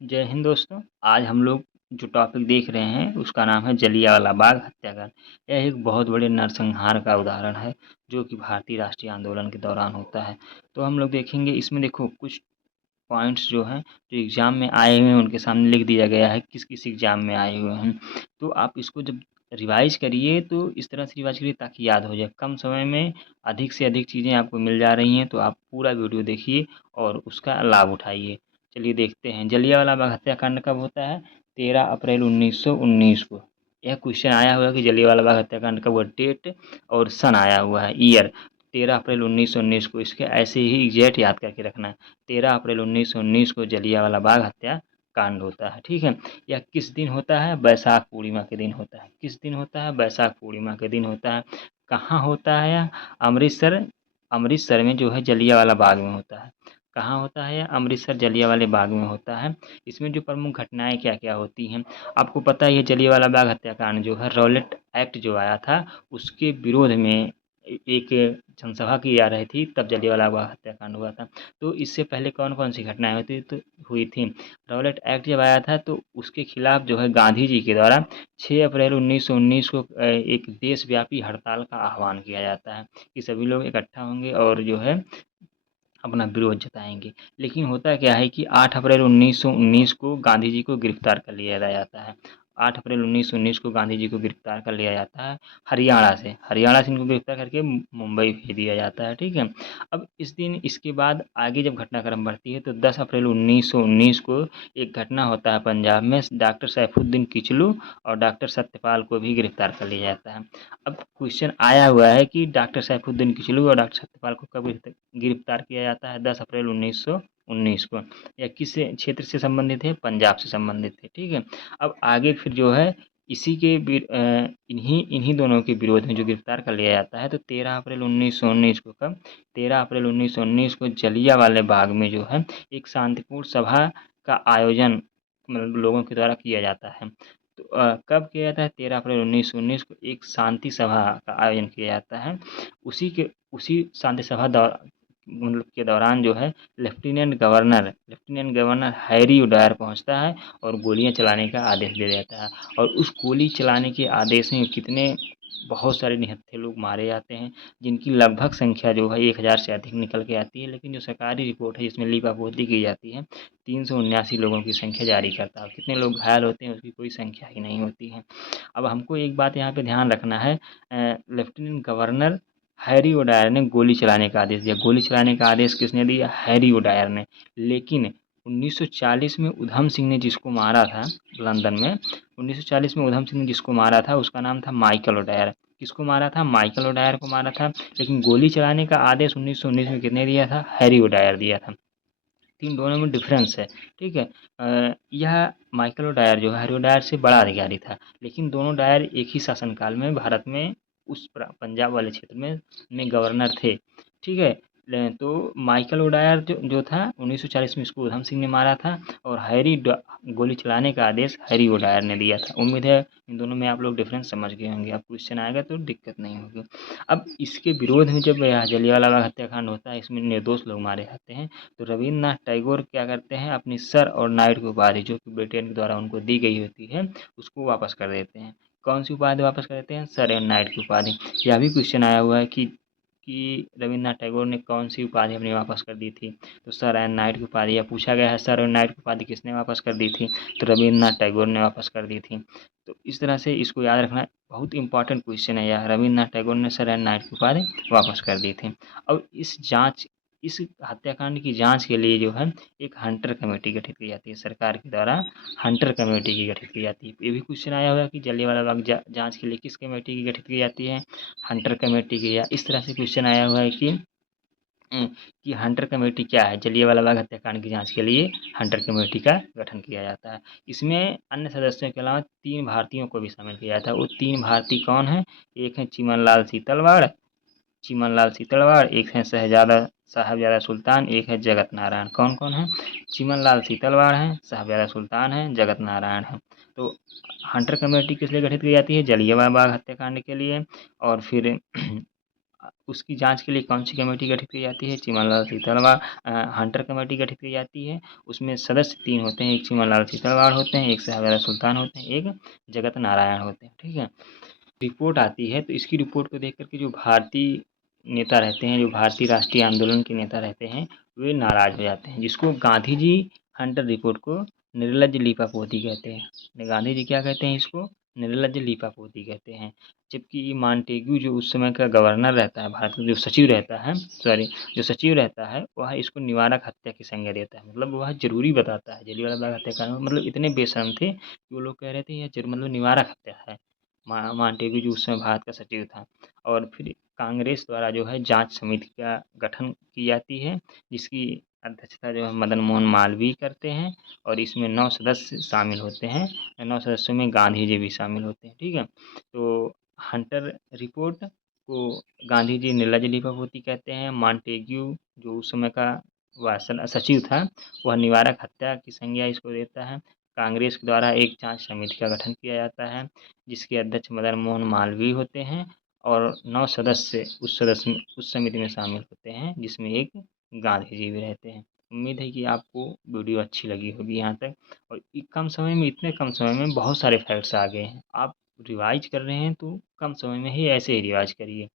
जय हिंद दोस्तों। आज हम लोग जो टॉपिक देख रहे हैं उसका नाम है जलियांवाला बाग हत्याकांड। यह एक बहुत बड़े नरसंहार का उदाहरण है जो कि भारतीय राष्ट्रीय आंदोलन के दौरान होता है। तो हम लोग देखेंगे इसमें देखो कुछ पॉइंट्स जो हैं जो एग्ज़ाम में आए हुए हैं उनके सामने लिख दिया गया है किस किस एग्ज़ाम में आए हुए हैं। तो आप इसको जब रिवाइज़ करिए तो इस तरह से रिवाइज़ करिए ताकि याद हो जाए। कम समय में अधिक से अधिक चीज़ें आपको मिल जा रही हैं तो आप पूरा वीडियो देखिए और उसका लाभ उठाइए। चलिए देखते हैं जलियांवाला बाग हत्याकांड कब होता है। 13 अप्रैल 1919 को। यह क्वेश्चन आया हुआ है कि जलियांवाला बाग हत्याकांड का वो डेट और सन आया हुआ है ईयर। 13 अप्रैल 1919 को इसके ऐसे ही एग्जैक्ट याद करके रखना है। 13 अप्रैल 1919 को जलियांवाला बाग हत्याकांड होता है। ठीक है। यह किस दिन होता है? बैसाख पूर्णिमा के दिन होता है। किस दिन होता है? बैसाख पूर्णिमा के दिन होता है। कहाँ होता है यह? अमृतसर। अमृतसर में जो है जलियांवाला बाग में होता है। कहाँ होता है यह? अमृतसर जलियांवाला बाग में होता है। इसमें जो प्रमुख घटनाएं क्या क्या होती हैं आपको पता ही है। जलियांवाला बाग हत्याकांड जो है रॉलेट एक्ट जो आया था उसके विरोध में एक जनसभा की जा रही थी तब जलियांवाला बाग हत्याकांड हुआ था। तो इससे पहले कौन कौन सी घटनाएं हुई थी। रॉलेट एक्ट जब आया था तो उसके खिलाफ जो है गांधी जी के द्वारा 6 अप्रैल 1919 को एक देशव्यापी हड़ताल का आह्वान किया जाता है कि सभी लोग इकट्ठा होंगे और जो है अपना विरोध जताएंगे। लेकिन होता क्या है कि 8 अप्रैल 1919 को गांधी जी को गिरफ्तार कर लिया जाता है। 8 अप्रैल 1919 को गांधी जी को गिरफ्तार कर लिया जाता है हरियाणा से इनको गिरफ्तार करके मुंबई भेज दिया जाता है। ठीक है। अब इस दिन इसके बाद आगे जब घटनाक्रम बढ़ती है तो 10 अप्रैल 1919 को एक घटना होता है पंजाब में। डॉक्टर सैफुद्दीन किचलू और डॉक्टर सत्यपाल को भी गिरफ्तार कर लिया जाता है। अब क्वेश्चन आया हुआ है कि डॉक्टर सैफुद्दीन किचलू और डॉक्टर सत्यपाल को कब गिरफ्तार किया जाता है? 10 अप्रैल 1919 को। यह किस क्षेत्र से संबंधित है? पंजाब से संबंधित है। ठीक है। अब आगे फिर जो है इसी के इन्हीं इन्हीं दोनों के विरोध में जो गिरफ्तार कर लिया जाता है तो 13 अप्रैल 1919 को कब? 13 अप्रैल 1919 को जलियांवाला बाग में जो है एक शांतिपूर्ण सभा का आयोजन मतलब लोगों के द्वारा किया जाता है। तो कब किया जाता है? 13 अप्रैल 1919 को एक शांति सभा का आयोजन किया जाता है। उसी शांति सभा मतलब के दौरान जो है लेफ्टिनेंट गवर्नर हैरी उडायर पहुंचता है और गोलियां चलाने का आदेश दे देता है। और उस गोली चलाने के आदेश में कितने बहुत सारे निहत्थे लोग मारे जाते हैं जिनकी लगभग संख्या जो है 1000 से अधिक निकल के आती है। लेकिन जो सरकारी रिपोर्ट है जिसमें लीपापोती की जाती है 379 लोगों की संख्या जारी करता है। कितने लोग घायल होते हैं उसकी कोई संख्या ही नहीं होती है। अब हमको एक बात यहाँ पे ध्यान रखना है। लेफ्टिनेंट गवर्नर हैरी ओडायर ने गोली चलाने का आदेश दिया। गोली चलाने का आदेश किसने दिया? हैरी ओडायर ने। लेकिन 1940 में उधम सिंह ने जिसको मारा था लंदन में 1940 में उधम सिंह ने जिसको मारा था उसका नाम था माइकल ओडायर। किसको मारा था? माइकल ओडायर को मारा था। लेकिन गोली चलाने का आदेश 1919 में किसने दिया था? हैरी ओडायर दिया था। तो इन दोनों में डिफरेंस है। ठीक है। यह माइकल ओडायर जो है हैरी ओडायर से बड़ा अधिकारी था। लेकिन दोनों डायर एक ही शासनकाल में भारत में उस पंजाब वाले क्षेत्र में गवर्नर थे। ठीक है। तो माइकल ओडायर जो था 1940 में इसको उधम सिंह ने मारा था और गोली चलाने का आदेश हैरी ओडायर ने दिया था। उम्मीद है इन दोनों में आप लोग डिफरेंस समझ गए होंगे। अब क्वेश्चन आएगा तो दिक्कत नहीं होगी। अब इसके विरोध में जब यह जलियांवाला बाग हत्याकांड होता है इसमें निर्दोष लोग मारे जाते हैं। तो रविन्द्रनाथ टैगोर क्या करते हैं अपनी सर और नाइट की उपाधि जो कि ब्रिटेन के द्वारा उनको दी गई होती है उसको वापस कर देते हैं। कौन सी उपाधि वापस कर देते हैं? सर एंड नाइट की उपाधि। यह भी क्वेश्चन आया हुआ है कि रविन्द्रनाथ टैगोर ने कौन सी उपाधि अपनी वापस कर दी थी। तो सर एंड नाइट की उपाधि। यह पूछा गया है सर एंड नाइट की उपाधि किसने वापस कर दी थी? तो रविन्द्रनाथ टैगोर ने वापस कर दी थी। तो इस तरह से इसको याद रखना बहुत इंपॉर्टेंट क्वेश्चन है यह। रविन्द्रनाथ टैगोर ने सर एंड नाइट की उपाधि वापस कर दी थी। अब इस हत्याकांड की जांच के लिए जो है एक हंटर कमेटी गठित की जाती है सरकार के द्वारा। हंटर कमेटी की गठित की जाती है। ये भी क्वेश्चन आया हुआ है कि जलियांवाला बाग जांच के लिए किस कमेटी की गठित की जाती है? हंटर कमेटी की। या इस तरह से क्वेश्चन आया हुआ है कि हंटर कमेटी क्या है? जलियांवाला बाग हत्याकांड की जांच के लिए हंटर कमेटी का गठन किया जाता है। इसमें अन्य सदस्यों के अलावा 3 भारतीयों को भी शामिल किया जाता है। वो 3 भारतीय कौन है? एक है चिमनलाल सीतलवाड़, एक है साहबजादा सुल्तान, एक है जगत नारायण। कौन कौन है? चिमनलाल सीतलवाड़ हैं, साहबजादा सुल्तान हैं, जगत नारायण हैं। तो हंटर कमेटी किस लिए गठित की जाती है? जलियांवाला बाग हत्याकांड के लिए। और फिर उसकी जांच के लिए कौन सी कमेटी गठित की जाती है? चिमनलाल सीतलवाड़ हंटर कमेटी गठित की जाती है। उसमें सदस्य 3 होते हैं, एक चिमनलाल सीतलवाड़ होते हैं, एक शाहज़ादा सुल्तान होते हैं, एक जगत नारायण होते हैं, ठीक है। रिपोर्ट आती है तो इसकी रिपोर्ट को देख कर के जो भारतीय नेता रहते हैं, जो भारतीय राष्ट्रीय आंदोलन के नेता रहते हैं, वे नाराज़ हो जाते हैं, जिसको गांधी जी हंटर रिपोर्ट को निर्लज्ज लीपापोती कहते हैं। गांधी जी क्या कहते हैं इसको? निर्लज्ज लीपापोती कहते हैं। जबकि मांटेग्यू जो उस समय का गवर्नर रहता है, भारत का जो सचिव रहता है, सॉरी, जो सचिव रहता है, वह इसको निवारक हत्या की संज्ञा देता है। मतलब वह ज़रूरी बताता है, जलियांवाला बाग हत्याकांड में मतलब इतने बेशर्म थे कि वो लोग कह रहे थे यह मतलब निवारक हत्या है। मांटेग्यू जो उस समय भारत का सचिव था। और फिर कांग्रेस द्वारा जो है जांच समिति का गठन की जाती है, जिसकी अध्यक्षता जो है मदन मोहन मालवीय करते हैं, और इसमें 9 सदस्य शामिल होते हैं। 9 सदस्यों में गांधी जी भी शामिल होते हैं, ठीक है। तो हंटर रिपोर्ट को गांधी जी निर्लज्ज लीपापोती कहते हैं। मांटेग्यू जो उस समय का वासन सचिव था, वह निवारक हत्या की संज्ञा इसको देता है। कांग्रेस के द्वारा एक जांच समिति का गठन किया जाता है, जिसके अध्यक्ष मदन मोहन मालवीय होते हैं, और 9 सदस्य उस समिति में शामिल होते हैं, जिसमें एक गांधी जी भी रहते हैं। उम्मीद है कि आपको वीडियो अच्छी लगी होगी यहाँ तक। और कम समय में, इतने कम समय में बहुत सारे फैक्ट्स आ गए हैं। आप रिवाइज कर रहे हैं तो कम समय में ही ऐसे ही रिवाइज करिए।